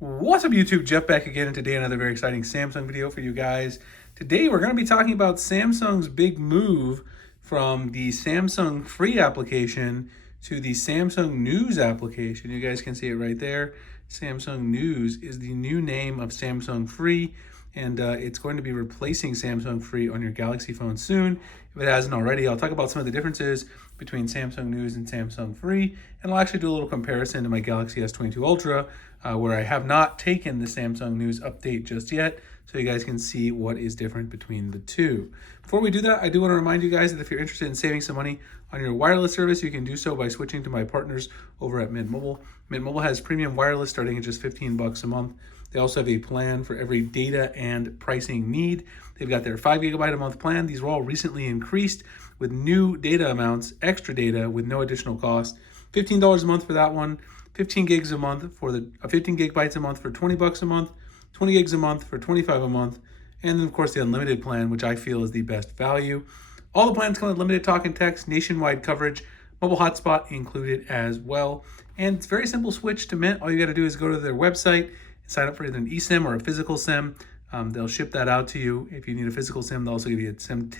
What's up YouTube, Jeff back again, and today another very exciting Samsung video for you guys. Today we're going to be talking about Samsung's big move from the Samsung Free application to the Samsung News application. You guys can see it right there. Samsung News is the new name of Samsung Free, and it's going to be replacing Samsung Free on your Galaxy phone soon. If it hasn't already, I'll talk about some of the differences between Samsung News and Samsung Free, and I'll actually do a little comparison to my Galaxy S22 Ultra, where I have not taken the Samsung News update just yet, so you guys can see what is different between the two. Before we do that, I do want to remind you guys that if you're interested in saving some money on your wireless service, you can do so by switching to my partners over at Mint Mobile. Mint Mobile has premium wireless starting at just $15 a month. They also have a plan for every data and pricing need. They've got their 5 gigabyte a month plan. These were all recently increased with new data amounts, extra data with no additional cost. $15 a month for that one, 15 gigs a month for the 15 gigabytes a month for $20 a month, 20 gigs a month for $25 a month, and then of course the unlimited plan, which I feel is the best value. All the plans come with limited talk and text, nationwide coverage, mobile hotspot included as well. And it's a very simple switch to Mint. All you got to do is go to their website, sign up for either an eSIM or a physical SIM. They'll ship that out to you. If you need a physical SIM, they'll also give you a SIM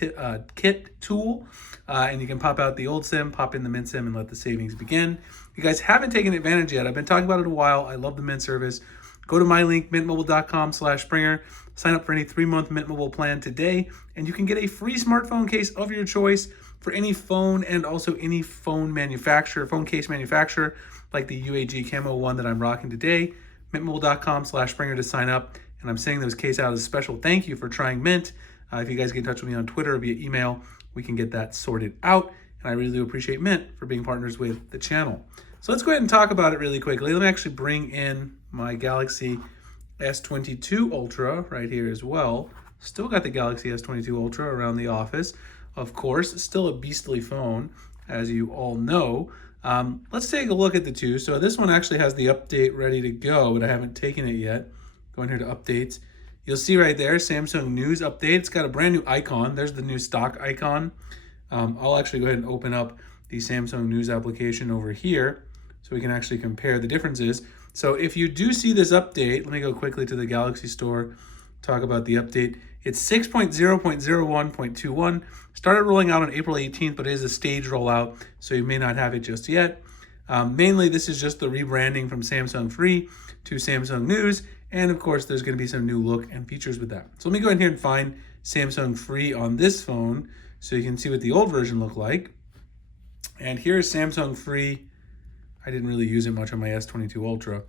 kit tool, and you can pop out the old SIM, pop in the Mint SIM, and let the savings begin. If you guys haven't taken advantage yet, I've been talking about it a while. I love the Mint service. Go to my link, mintmobile.com/Springer. Sign up for any 3-month Mint Mobile plan today, and you can get a free smartphone case of your choice for any phone and also any phone manufacturer, phone case manufacturer, like the UAG Camo one that I'm rocking today. mintmobile.com/Springer to sign up. And I'm sending those case out as a special thank you for trying Mint. If you guys get in touch with me on Twitter or via email, we can get that sorted out. And I really do appreciate Mint for being partners with the channel. So let's go ahead and talk about it really quickly. Let me actually bring in my Galaxy S22 Ultra right here as well. Still got the Galaxy S22 Ultra around the office. Of course, still a beastly phone, as you all know. Let's take a look at the two. So this one actually has the update ready to go, but I haven't taken it yet. Going here to updates. You'll see right there, Samsung News update. It's got a brand new icon. There's the new stock icon. I'll actually go ahead and open up the Samsung News application over here so we can actually compare the differences. So if you do see this update, let me go quickly to the Galaxy Store, talk about the update. It's 6.0.01.21. Started rolling out on April 18th, but it is a stage rollout, so you may not have it just yet. Mainly, this is just the rebranding from Samsung Free to Samsung News. And of course, there's going to be some new look and features with that. So let me go in here and find Samsung Free on this phone so you can see what the old version looked like. And here's Samsung Free. I didn't really use it much on my S22 Ultra.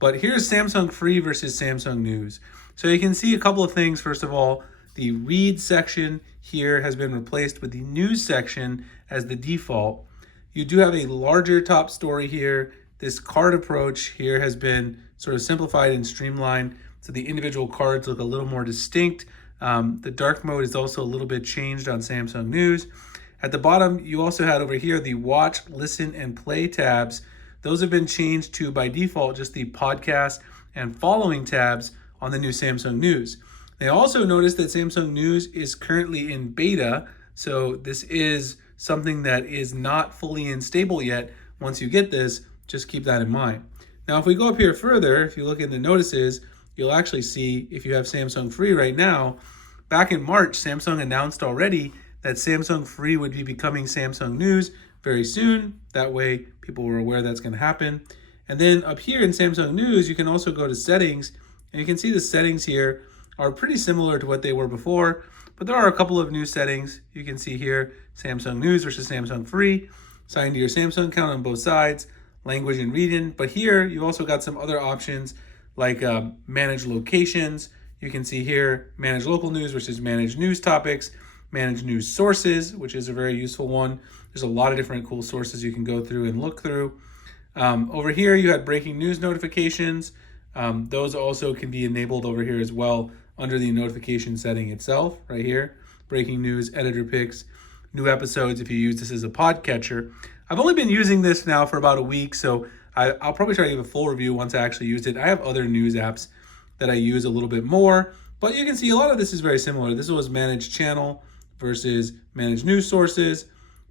But here's Samsung Free versus Samsung News. So you can see a couple of things. First of all, the read section here has been replaced with the news section as the default. You do have a larger top story here. This card approach here has been sort of simplified and streamlined, so the individual cards look a little more distinct. The dark mode is also a little bit changed on Samsung News. At the bottom, you also had over here the watch, listen, and play tabs. Those have been changed to, by default, just the podcast and following tabs on the new Samsung News. They also noticed that Samsung News is currently in beta, so this is something that is not fully unstable yet. Once you get this, just keep that in mind. Now, if we go up here further, if you look in the notices, you'll actually see if you have Samsung Free right now, back in March, Samsung announced already that Samsung Free would be becoming Samsung News very soon. That way, people were aware that's going to happen. And then up here in Samsung News, you can also go to settings, and you can see the settings here are pretty similar to what they were before, but there are a couple of new settings. You can see here, Samsung News versus Samsung Free, sign to your Samsung account on both sides, language and reading. But here you also got some other options like manage locations. You can see here manage local news versus manage news topics, manage news sources, which is a very useful one. There's a lot of different cool sources you can go through and look through. Over here you had breaking news notifications. Those also can be enabled over here as well under the notification setting itself right here. Breaking news, editor picks, new episodes if you use this as a podcatcher. I've only been using this now for about a week, so I'll probably try to give a full review once I actually used it. I have other news apps that I use a little bit more, but you can see a lot of this is very similar. This was manage channel versus manage news sources,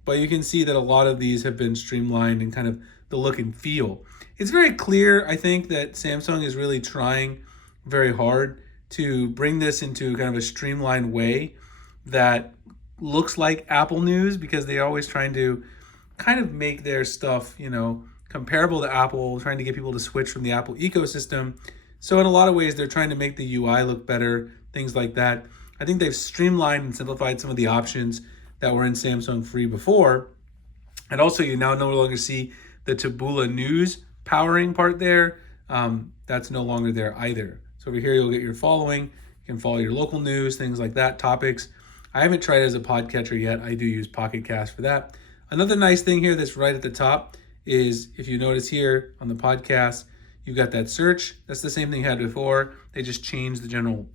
but you can see that a lot of these have been streamlined and kind of the look and feel. it's very clear, I think, that Samsung is really trying very hard to bring this into kind of a streamlined way that looks like Apple News, because they're always trying to kind of make their stuff, comparable to Apple, trying to get people to switch from the Apple ecosystem. So in a lot of ways, they're trying to make the UI look better, things like that. I think they've streamlined and simplified some of the options that were in Samsung Free before. And also, you now no longer see the Taboola News powering part there. That's no longer there either. So over here, you'll get your following. You can follow your local news, things like that, topics. I haven't tried it as a podcatcher yet. I do use Pocket Cast for that. Another nice thing here that's right at the top is, if you notice here on the podcast, you've got that search. That's the same thing you had before. They just changed the general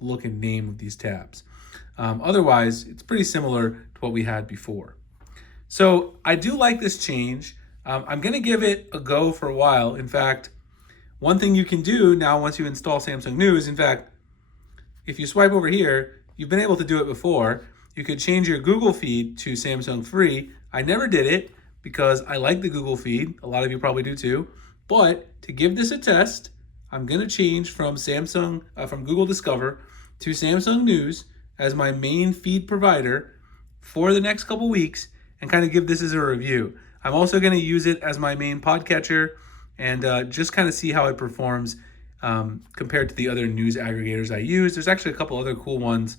look and name of these tabs. Otherwise, it's pretty similar to what we had before. So I do like this change. I'm going to give it a go for a while. In fact, one thing you can do now once you install Samsung News, in fact, if you swipe over here, you've been able to do it before. You could change your Google feed to Samsung Free. I never did it because I like the Google feed. A lot of you probably do too. But to give this a test, I'm going to change from from Google Discover to Samsung News as my main feed provider for the next couple weeks and kind of give this as a review. I'm also going to use it as my main podcatcher and just kind of see how it performs compared to the other news aggregators I use. There's actually a couple other cool ones.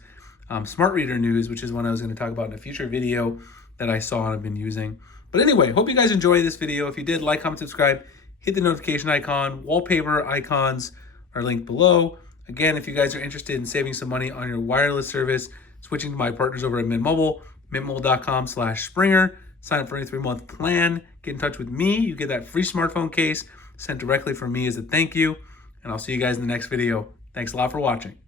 Smart Reader News, which is one I was going to talk about in a future video that I saw and I've been using. But anyway, hope you guys enjoyed this video. If you did, like, comment, subscribe, hit the notification icon. Wallpaper icons are linked below. Again, if you guys are interested in saving some money on your wireless service, switching to my partners over at Mint Mobile, mintmobile.com/Springer. Sign up for a 3-month plan. Get in touch with me. You get that free smartphone case sent directly from me as a thank you. And I'll see you guys in the next video. Thanks a lot for watching.